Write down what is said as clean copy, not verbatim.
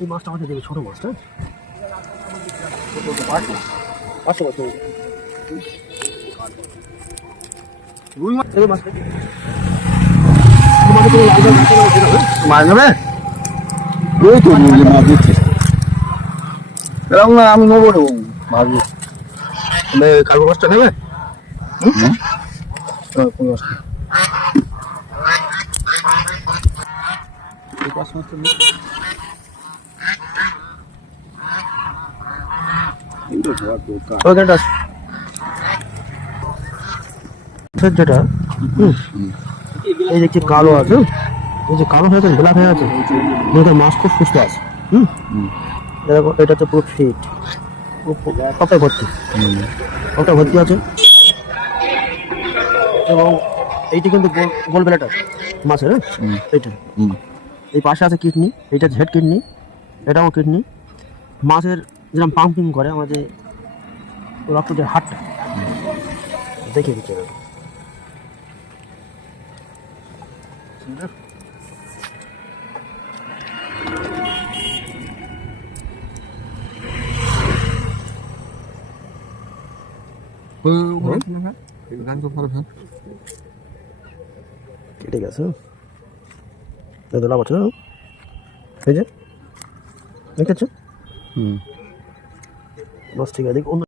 এই মাছটা আমাদের দেবে, ছোট মাছটা 500 বছর রুই মাছ। এই মাছ মাছ নেবে ওই তো মুরগি মাছ দিচ্ছে এরকম না আমি নেবো রে ভাবছি কার্গো মাছটা নেবে। যেটা এই দেখছি কালো আছে, এই যে কালো হয়ে আছে, ব্ল্যাক হয়ে আছে, মাছ খুব সুস্থ আছে। দেখো এটা তো পুরো ফিট, কটায় ভর্তি, কটা ভর্তি আছে। এবং এইটা কিন্তু গোল বেলাটা মাছের, এইটা এই পাশে আছে কিডনি, এইটা হেড কিডনি, এটাও কিডনি। মাছের যেরকম পাম্পিং করে আমাদের রক্ত যে হাটটা দেখে দিচ্ছে। কেটে গেছে লাভ আছে, এই যে দেখেছো। বাস ঠিক আছে।